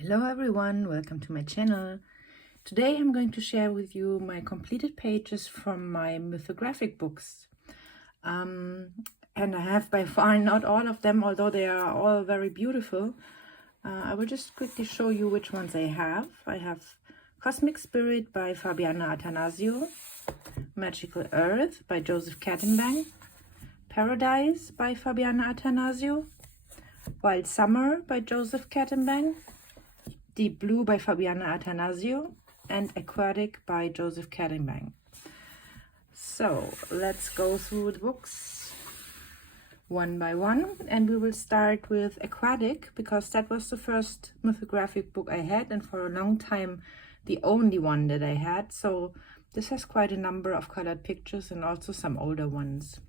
Hello everyone, welcome to my channel. Today I'm going to share with you my completed pages from my mythographic books. And I have by far not all of them, although they are all very beautiful. I will just quickly show you which ones I have. I have Cosmic Spirit by Fabiana Attanasio, Magical Earth by Joseph Catimbang, Paradise by Fabiana Attanasio, Wild Summer by Joseph Catimbang, Deep Blue by Fabiana Attanasio, and Aquatic by Joseph Catimbang. So let's go through the books one by one, and we will start with Aquatic because that was the first mythographic book I had, and for a long time the only one that I had. So this has quite a number of colored pictures and also some older ones.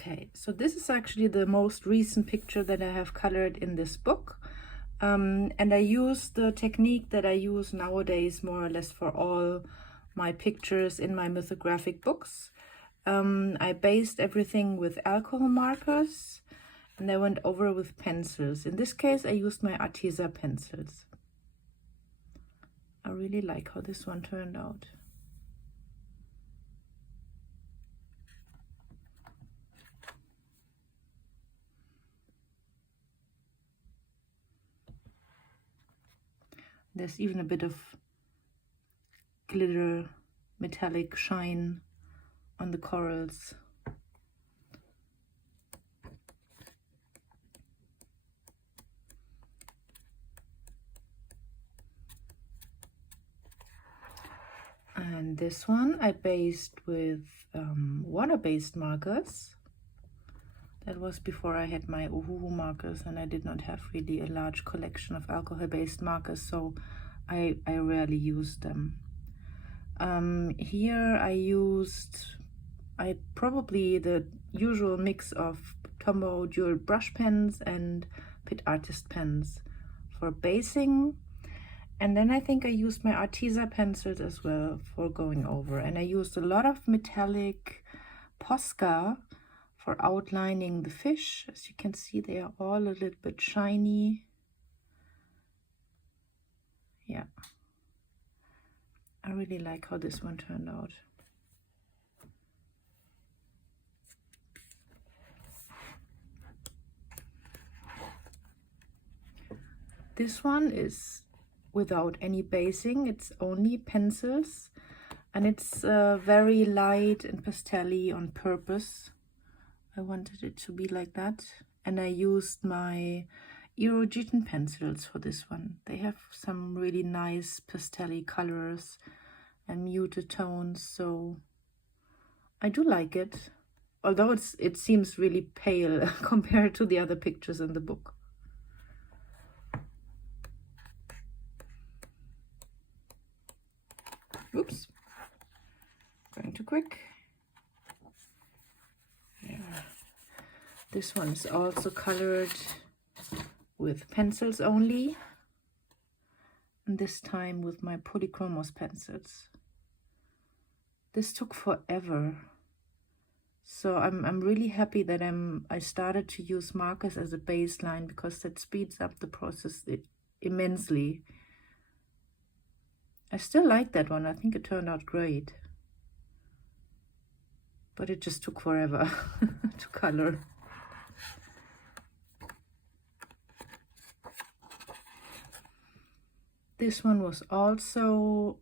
Okay, so this is actually the most recent picture that I have colored in this book. And I use the technique that I use nowadays more or less for all my pictures in my mythographic books. I based everything with alcohol markers and I went over with pencils. In this case, I used my Arteza pencils. I really like how this one turned out. There's even a bit of glitter, metallic shine on the corals. And this one I based with water-based markers. That was before I had my Uhuhu markers, and I did not have really a large collection of alcohol-based markers, so I rarely used them. Here I probably the usual mix of Tombow dual brush pens and Pitt Artist pens for basing. And then I think I used my Arteza pencils as well for going over. And I used a lot of metallic Posca for outlining the fish. As you can see, they are all a little bit shiny. Yeah. I really like how this one turned out. This one is without any basing, it's only pencils, and it's very light and pastel-y on purpose. I wanted it to be like that, and I used my Erogeton pencils for this one. They have some really nice pastel-y colors and muted tones, so I do like it, although it seems really pale compared to the other pictures in the book. Oops, going too quick. Yeah. This one is also colored with pencils only, and this time with my Polychromos pencils. This took forever, so I'm really happy that I started to use markers as a baseline, because that speeds up the process immensely. I still like that one. I think it turned out great, but it just took forever to color. This one was also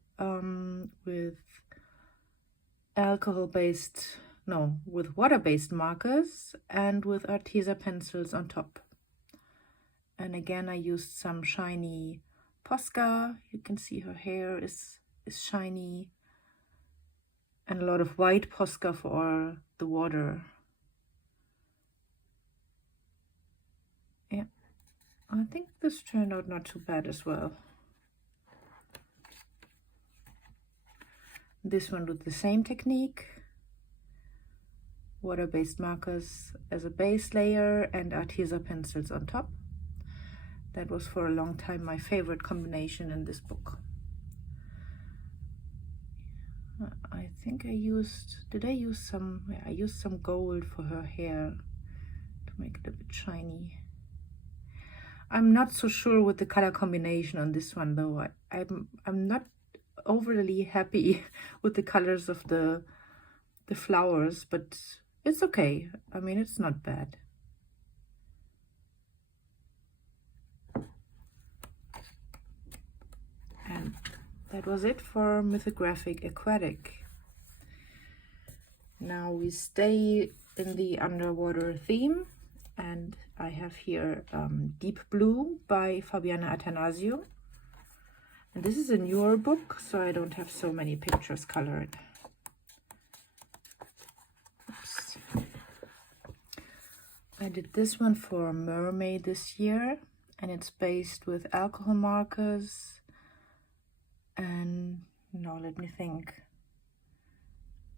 with with water-based markers and with Arteza pencils on top. And again, I used some shiny Posca. You can see her hair is shiny, and a lot of white Posca for the water. Yeah, I think this turned out not too bad as well. This one with the same technique, water-based markers as a base layer and Arteza pencils on top. That was for a long time my favorite combination in this book. I think did I use some, yeah, I used some gold for her hair to make it a bit shiny. I'm not so sure with the color combination on this one though. I'm not overly happy with the colors of the flowers, but it's okay. I mean, it's not bad. And that was it for Mythographic Aquatic. Now we stay in the underwater theme, and I have here Deep Blue by Fabiana Attanasio. And this is a newer book, so I don't have so many pictures colored. Oops. I did this one for Mermaid this year, and it's based with alcohol markers and, no, let me think.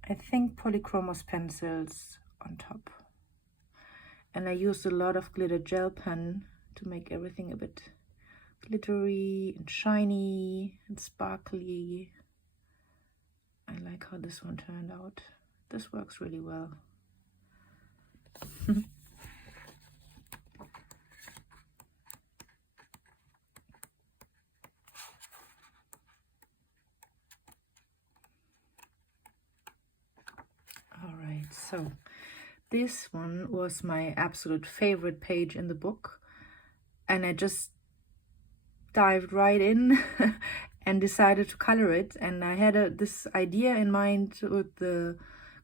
I think polychromos pencils on top. And I used a lot of glitter gel pen to make everything a bit glittery and shiny and sparkly. I like how this one turned out. This works really well. Alright, so this one was my absolute favorite page in the book, and I just dived right in and decided to color it. And I had this idea in mind with the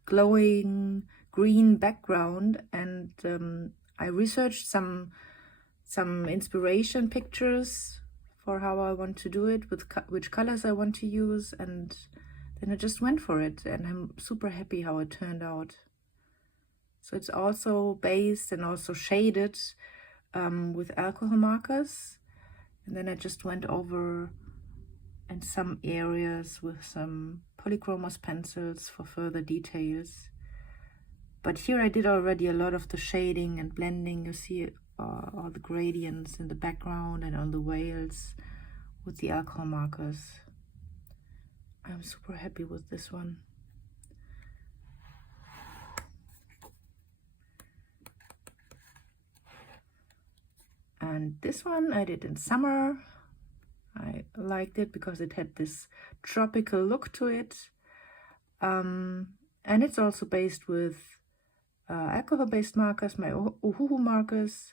glowing green background, and I researched some inspiration pictures for how I want to do it, with which colors I want to use, and then I just went for it, and I'm super happy how it turned out. So it's also based and also shaded with alcohol markers. And then I just went over in some areas with some polychromos pencils for further details. But here I did already a lot of the shading and blending. You see all the gradients in the background and on the whales with the alcohol markers. I'm super happy with this one. And this one I did in summer. I liked it because it had this tropical look to it. And it's also based with alcohol-based markers, my Uhuhu markers.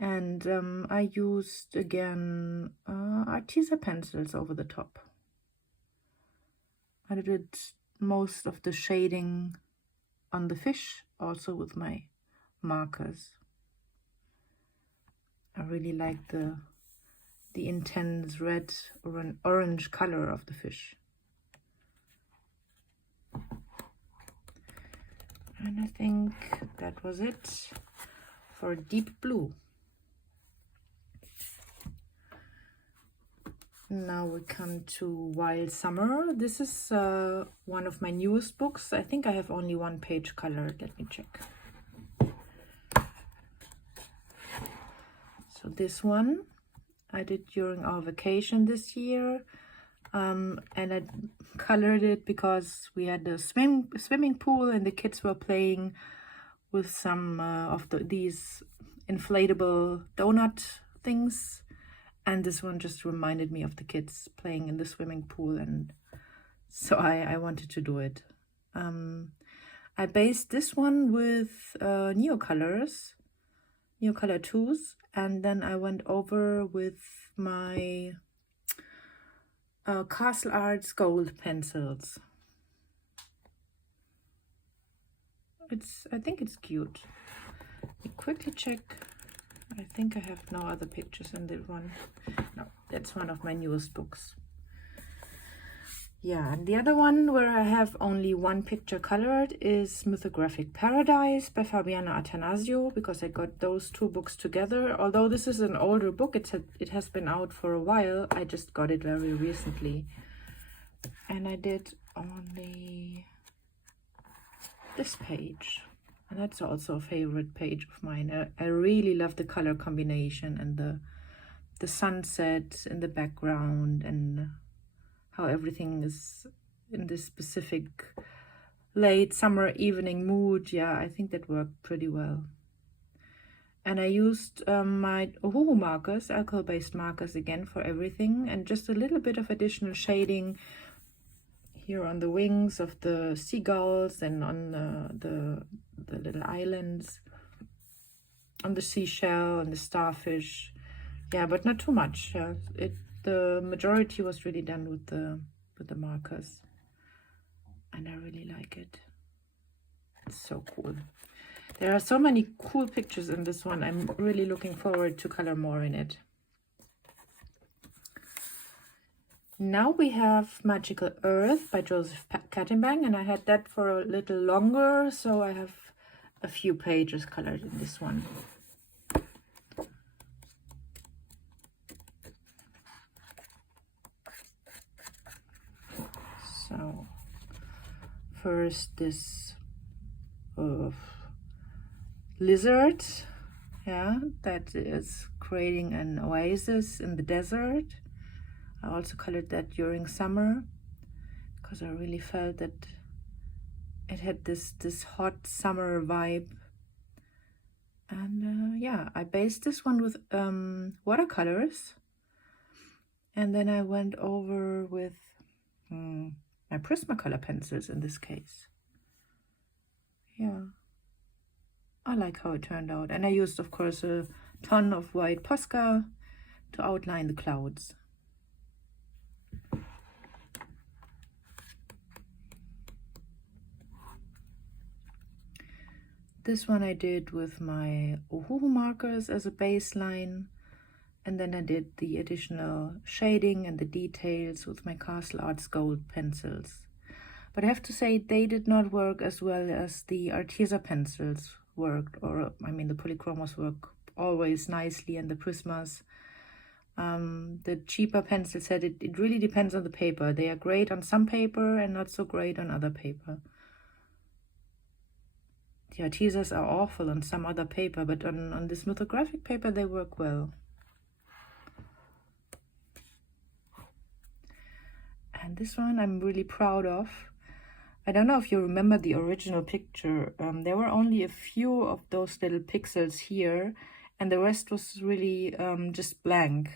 And I used, again, Arteza pencils over the top. I did most of the shading on the fish, also with my markers. I really like the intense red or orange color of the fish. And I think that was it for Deep Blue. Now we come to Wild Summer. This is one of my newest books. I think I have only one page colored. Let me check. So this one I did during our vacation this year. And I colored it because we had a swimming pool and the kids were playing with some of these inflatable donut things. And this one just reminded me of the kids playing in the swimming pool, and so I wanted to do it. I based this one with Neocolor 2s, and then I went over with my Castle Arts Gold pencils. I think it's cute. Let me quickly check. I think I have no other pictures in that one. No, that's one of my newest books. Yeah, and the other one where I have only one picture colored is Mythographic Paradise by Fabiana Attanasio, because I got those two books together. Although this is an older book, it has been out for a while. I just got it very recently. And I did only this page. And that's also a favorite page of mine. I really love the color combination and the sunset in the background, and how everything is in this specific late summer evening mood. Yeah, I think that worked pretty well. And I used my Ohuhu markers, alcohol-based markers again for everything, and just a little bit of additional shading here on the wings of the seagulls and on the little islands, on the seashell and the starfish. Yeah, but not too much. The majority was really done with the markers, and I really like it. It's so cool. There are so many cool pictures in this one. I'm really looking forward to color more in it. Now we have Magical Earth by Joseph Catimbang, and I had that for a little longer, so I have a few pages colored in this one. So first this lizard, yeah, that is creating an oasis in the desert. I also colored that during summer because I really felt that it had this hot summer vibe. And yeah, I based this one with watercolors, and then I went over with my Prismacolor pencils in this case. Yeah, I like how it turned out. And I used, of course, a ton of white Posca to outline the clouds. This one I did with my Ohuhu markers as a baseline, and then I did the additional shading and the details with my Castle Arts Gold pencils. But I have to say they did not work as well as the Arteza pencils worked, or I mean the Polychromos work always nicely, and the Prismas. The cheaper pencil set, it really depends on the paper. They are great on some paper and not so great on other paper. The Artezas are awful on some other paper, but on this mythographic paper they work well. And this one I'm really proud of. I don't know if you remember the original picture. There were only a few of those little pixels here, and the rest was really just blank.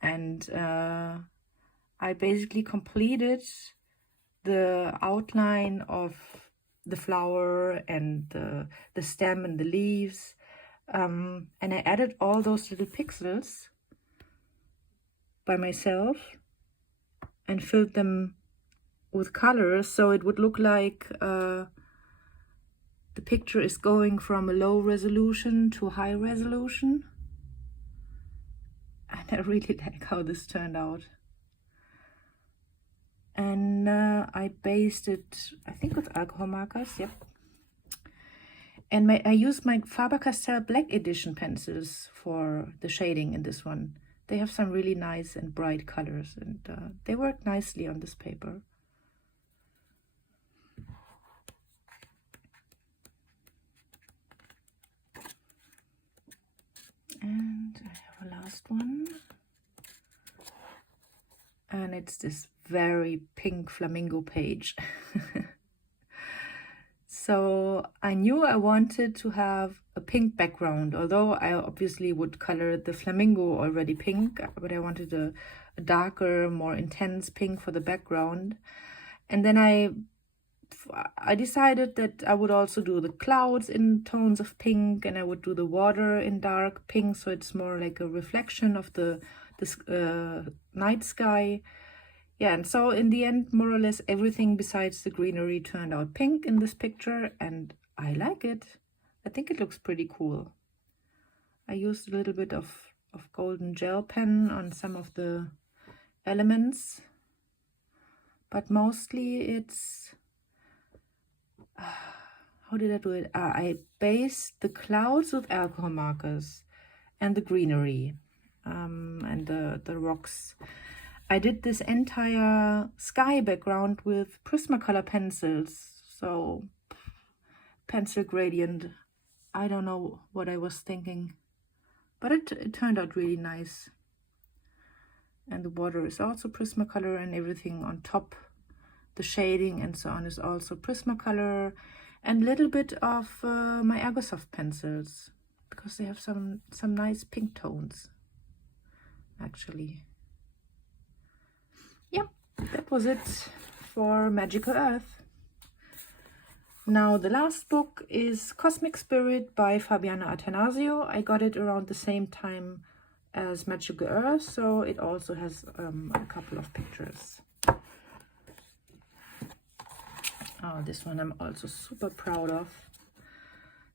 And I basically completed the outline of the flower and the stem and the leaves, and I added all those little pixels by myself and filled them with colors, so it would look like the picture is going from a low resolution to high resolution. And I really like how this turned out. And I based it, I think, with alcohol markers, yep. And I used my Faber-Castell Black Edition pencils for the shading in this one. They have some really nice and bright colors, and they work nicely on this paper. And I have a last one. And it's this very pink flamingo page. So I knew I wanted to have a pink background, although I obviously would color the flamingo already pink, but I wanted a darker, more intense pink for the background. And then I decided that I would also do the clouds in tones of pink, and I would do the water in dark pink, so it's more like a reflection of the night sky. Yeah, and so in the end, more or less everything besides the greenery turned out pink in this picture, and I like it. I think it looks pretty cool. I used a little bit of golden gel pen on some of the elements, but mostly it's... how did I do it? I based the clouds with alcohol markers and the greenery and the rocks. I did this entire sky background with Prismacolor pencils, so pencil gradient. I don't know what I was thinking, but it turned out really nice. And the water is also Prismacolor, and everything on top the shading and so on is also Prismacolor, and a little bit of my Airsoft pencils, because they have some nice pink tones, actually. Yeah, that was it for Magical Earth. Now the last book is Cosmic Spirit by Fabiana Attanasio. I got it around the same time as Magical Earth, so it also has a couple of pictures. Oh, this one I'm also super proud of.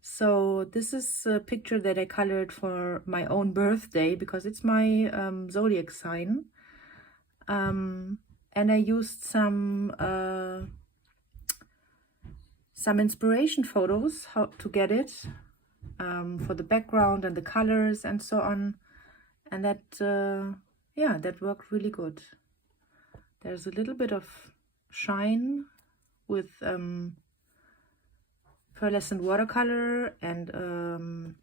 So this is a picture that I colored for my own birthday, because it's my zodiac sign. And I used some inspiration photos, how to get it, for the background and the colors and so on. And that, yeah, that worked really good. There's a little bit of shine with pearlescent watercolor and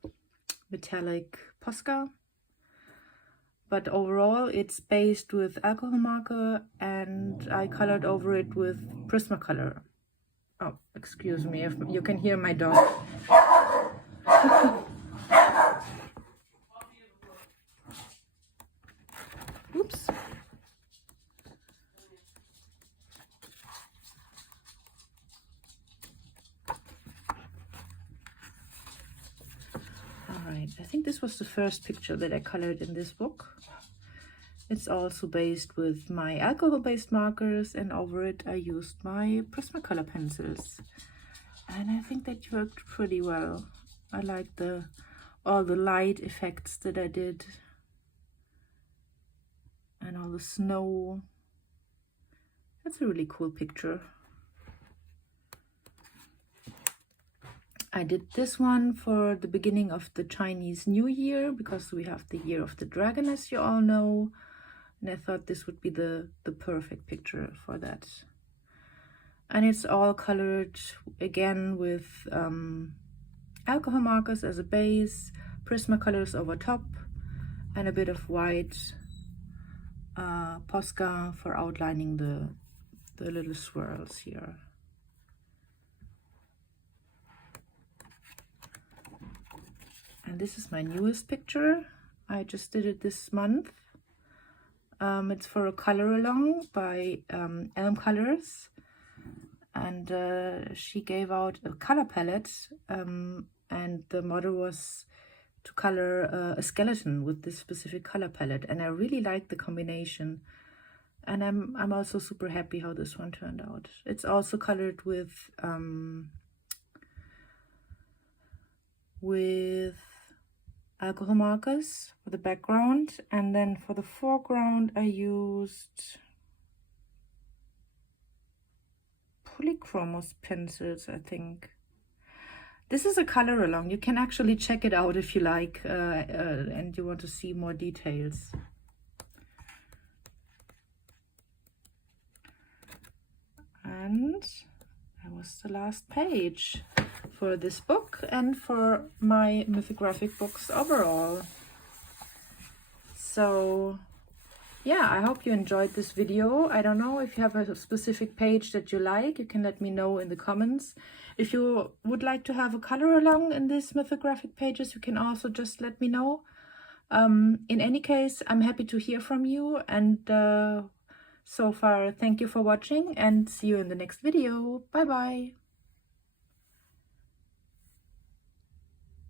metallic Posca. But overall it's based with alcohol marker, and I colored over it with Prismacolor. Oh, excuse me if you can hear my dog. Oops. Alright, I think this was the first picture that I colored in this book. It's also based with my alcohol-based markers, and over it I used my Prismacolor pencils. And I think that worked pretty well. I like all the light effects that I did. And all the snow. That's a really cool picture. I did this one for the beginning of the Chinese New Year, because we have the Year of the Dragon, as you all know. And I thought this would be the perfect picture for that. And it's all colored again with alcohol markers as a base, Prismacolors over top, and a bit of white Posca for outlining the little swirls here. And this is my newest picture. I just did it this month. It's for a color along by Elm Colors, and she gave out a color palette, and the model was to color a skeleton with this specific color palette, and I really like the combination, and I'm also super happy how this one turned out. It's also colored with alcohol markers for the background, and then for the foreground I used polychromos pencils, I think. This is a color along. You can actually check it out if you like and you want to see more details. And that was the last page for this book and for my mythographic books overall. So yeah, I hope you enjoyed this video. I don't know if you have a specific page that you like. You can let me know in the comments. If you would like to have a color along in these mythographic pages, you can also just let me know. In any case, I'm happy to hear from you, and so far thank you for watching, and see you in the next video. Bye bye.